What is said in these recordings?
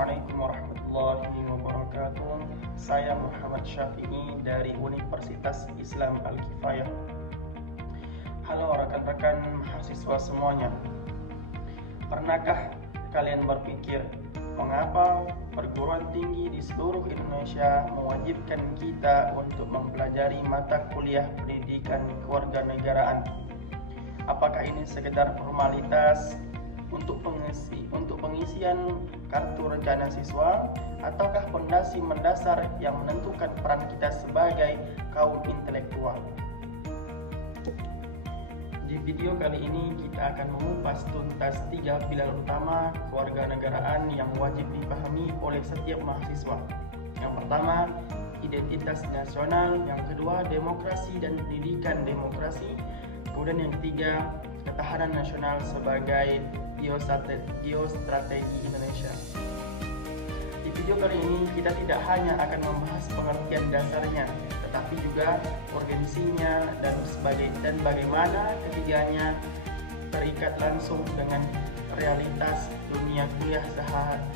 Assalamualaikum warahmatullahi wabarakatuh. Saya Muhammad Syafi'i dari Universitas Islam Al-Kifayah. Halo rekan-rekan mahasiswa semuanya. Pernahkah kalian berpikir mengapa perguruan tinggi di seluruh Indonesia mewajibkan kita untuk mempelajari mata kuliah pendidikan kewarganegaraan? Apakah ini sekedar formalitas untuk pengisian kartu rencana siswa, ataukah fondasi mendasar yang menentukan peran kita sebagai kaum intelektual? Di video kali ini kita akan mengupas tuntas 3 pilar utama kewarganegaraan yang wajib dipahami oleh setiap mahasiswa. Yang pertama, identitas nasional. Yang kedua, demokrasi dan pendidikan demokrasi. Kemudian yang ketiga, ketahanan nasional sebagai geostrategi Indonesia. Di video kali ini kita tidak hanya akan membahas pengertian dasarnya, tetapi juga urgensinya dan bagaimana ketiganya terikat langsung dengan realitas dunia kuliah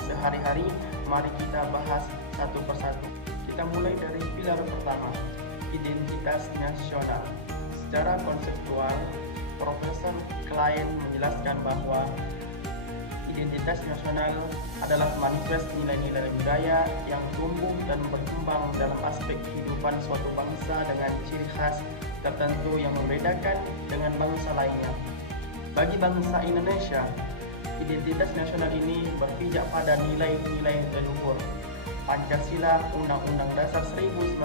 sehari-hari. Mari kita bahas satu persatu. Kita mulai dari pilar pertama, identitas nasional. Secara konseptual, Profesor Klein menjelaskan bahwa identitas nasional adalah manifest nilai-nilai budaya yang tumbuh dan berkembang dalam aspek kehidupan suatu bangsa dengan ciri khas tertentu yang membedakan dengan bangsa lainnya. Bagi bangsa Indonesia, identitas nasional ini berpijak pada nilai-nilai leluhur Pancasila, Undang-Undang Dasar 1945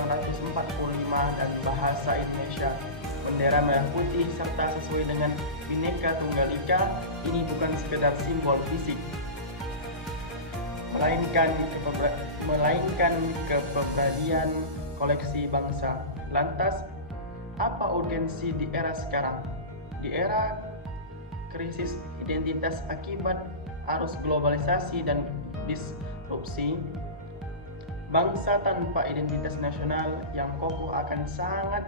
dan bahasa Indonesia, bendera merah putih, serta sesuai dengan Bhinneka Tunggal Ika. Ini bukan sekedar simbol fisik, melainkan kepribadian koleksi bangsa. Lantas, apa urgensi di era sekarang? Di era krisis identitas akibat arus globalisasi dan disrupsi, bangsa tanpa identitas nasional yang kokoh akan sangat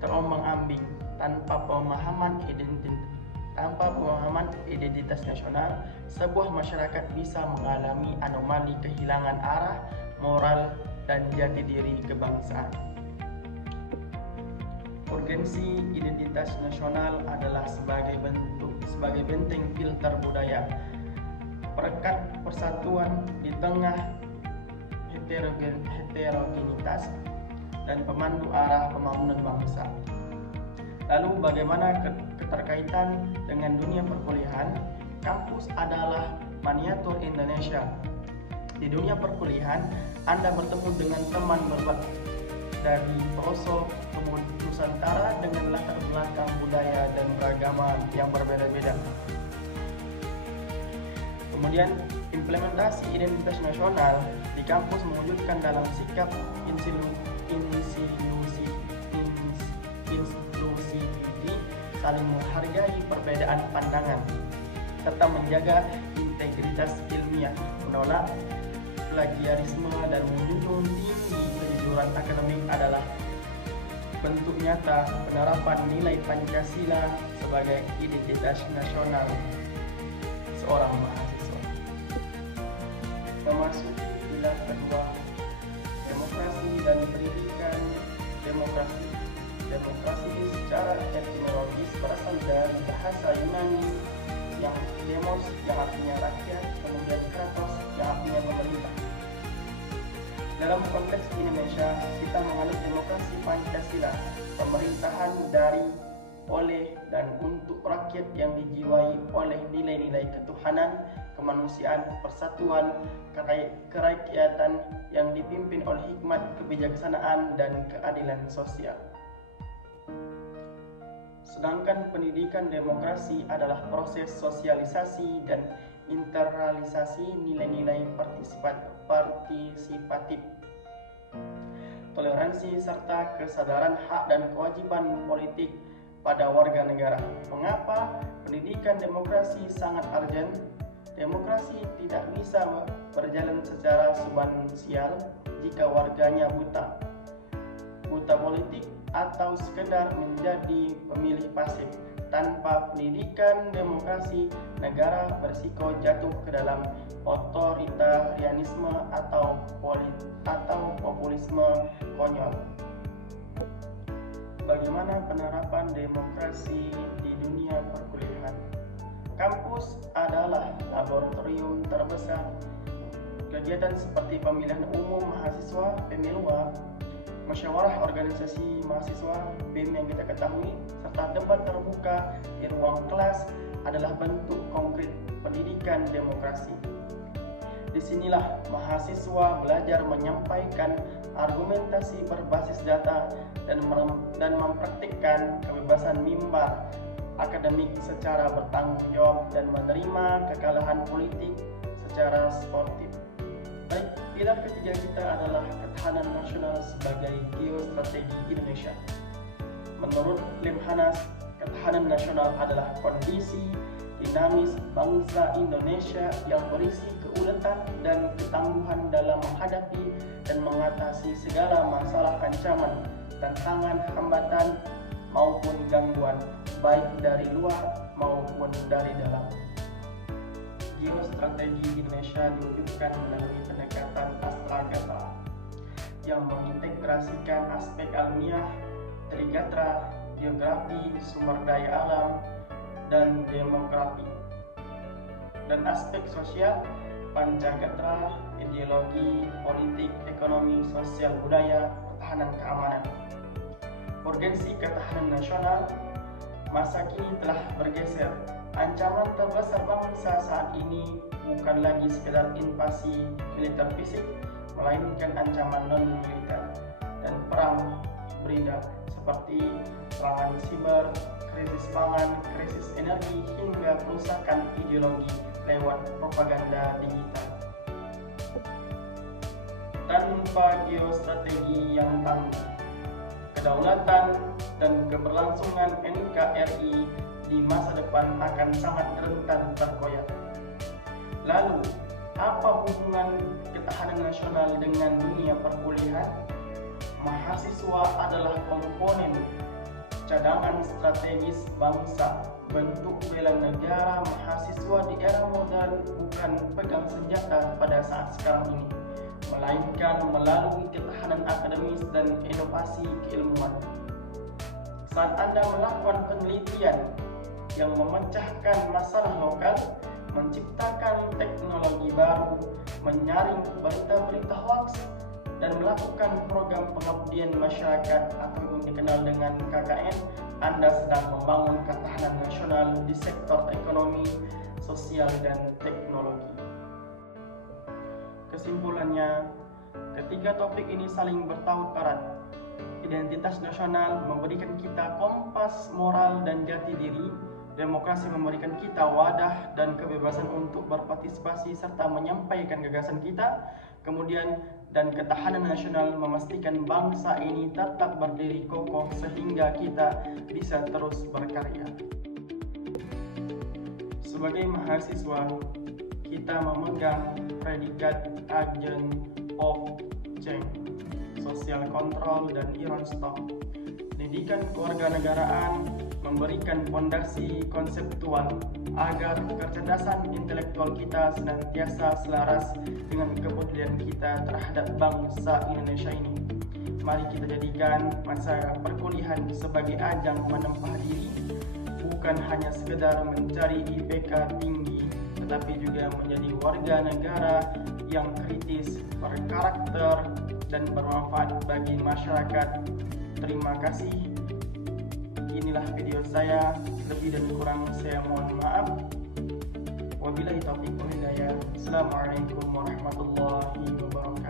terombang-ambing. Tanpa pemahaman identitas nasional, sebuah masyarakat bisa mengalami anomali kehilangan arah moral dan jati diri kebangsaan. Urgensi identitas nasional adalah sebagai benteng filter budaya, perekat persatuan di tengah heterogenitas, dan pemandu arah pembangunan bangsa. Lalu bagaimana keterkaitan dengan dunia perkuliahan? Kampus adalah miniatur Indonesia. Di dunia perkuliahan, Anda bertemu dengan teman dari pelosok Nusantara dengan latar belakang budaya dan beragama yang berbeda-beda. Kemudian, implementasi identitas nasional di kampus mewujudkan dalam sikap inklusiviti, saling menghargai perbedaan pandangan, serta menjaga integritas ilmiah, menolak plagiarisme dan menjunjung tinggi kejujuran akademik adalah bentuk nyata penerapan nilai Pancasila sebagai identitas nasional seorang mahasiswa. Memasuki pilar kedua, demokrasi dan pendidikan demokrasi. Demokrasi secara etimologis berasal dari bahasa Yunani yang demos yang artinya rakyat, kemudian kratos yang artinya pemerintah. Dalam konteks Indonesia, kita menganut demokrasi Pancasila, pemerintahan dari, oleh, dan untuk rakyat yang dijiwai oleh nilai-nilai ketuhanan, kemanusiaan, persatuan, kerakyatan yang dipimpin oleh hikmat, kebijaksanaan, dan keadilan sosial. Sedangkan pendidikan demokrasi adalah proses sosialisasi dan internalisasi nilai-nilai partisipatif, toleransi, serta kesadaran hak dan kewajiban politik pada warga negara. Mengapa pendidikan demokrasi sangat urgent? Demokrasi tidak bisa berjalan secara substansial jika warganya buta politik, atau sekedar menjadi pemilih pasif. Tanpa pendidikan demokrasi, negara berisiko jatuh ke dalam otoritarianisme atau populisme konyol. Bagaimana penerapan demokrasi di dunia perkuliahan? Kampus adalah laboratorium terbesar. Kegiatan seperti pemilihan umum mahasiswa, PEMILUA, musyawarah organisasi mahasiswa, BEM yang kita ketahui, serta debat terbuka di ruang kelas adalah bentuk konkret pendidikan demokrasi. Disinilah mahasiswa belajar menyampaikan argumentasi berbasis data dan mempraktikkan kebebasan mimbar akademik secara bertanggung jawab dan menerima kekalahan politik secara sportif. Baik, pilar ketiga kita adalah ketahanan nasional sebagai geostrategi Indonesia. Menurut Lemhanas, ketahanan nasional adalah kondisi dinamis bangsa Indonesia yang berisi keuletan dan ketangguhan dalam menghadapi dan mengatasi segala masalah, ancaman, tantangan, hambatan maupun gangguan, baik dari luar maupun dari dalam. Geostrategi Indonesia diwujudkan melalui pendekatan astragata yang mengintegrasikan aspek ilmiah, trigatra, geografi, sumber daya alam, dan demografi, dan aspek sosial, pancagatra, ideologi, politik, ekonomi, sosial, budaya, pertahanan, keamanan. Urgensi ketahanan nasional masa kini telah bergeser. Ancaman terbesar bangsa saat ini bukan lagi sekedar invasi militer fisik, melainkan ancaman non-militer dan perang hibrida seperti serangan siber, krisis pangan, krisis energi, hingga kerusakan ideologi lewat propaganda digital. Tanpa geostrategi yang tangguh, kedaulatan dan keberlangsungan NKRI di masa depan akan sangat rentan terkoyak. Lalu, apa hubungan ketahanan nasional dengan dunia perkuliahan? Mahasiswa adalah komponen cadangan strategis bangsa. Bentuk bela negara mahasiswa di era modern bukan pegang senjata pada saat sekarang ini, melainkan melalui ketahanan akademis dan inovasi keilmuan. Saat Anda melakukan penelitian yang memecahkan masalah lokal, menciptakan teknologi baru, menyaring berita-berita hoax, dan melakukan program pengabdian masyarakat atau yang dikenal dengan KKN, Anda sedang membangun ketahanan nasional di sektor ekonomi, sosial, dan teknologi. Kesimpulannya, ketiga topik ini saling bertaut erat. Identitas nasional memberikan kita kompas moral dan jati diri. Demokrasi memberikan kita wadah dan kebebasan untuk berpartisipasi serta menyampaikan gagasan kita. Kemudian, dan ketahanan nasional memastikan bangsa ini tetap berdiri kokoh sehingga kita bisa terus berkarya. Sebagai mahasiswa, kita memegang predikat agent of change, social control, dan iron stock. Pendidikan kewarganegaraan memberikan fondasi konseptual agar kecerdasan intelektual kita senantiasa selaras dengan kepedulian kita terhadap bangsa Indonesia ini. Mari kita jadikan masa perkuliahan sebagai ajang menempa diri, bukan hanya sekedar mencari IPK tinggi, tetapi juga menjadi warga negara yang kritis, berkarakter, dan bermanfaat bagi masyarakat. Terima kasih. Inilah video saya, lebih dan kurang saya mohon maaf. Wabillahi taufiq wal hidayah. Assalamualaikum warahmatullahi wabarakatuh.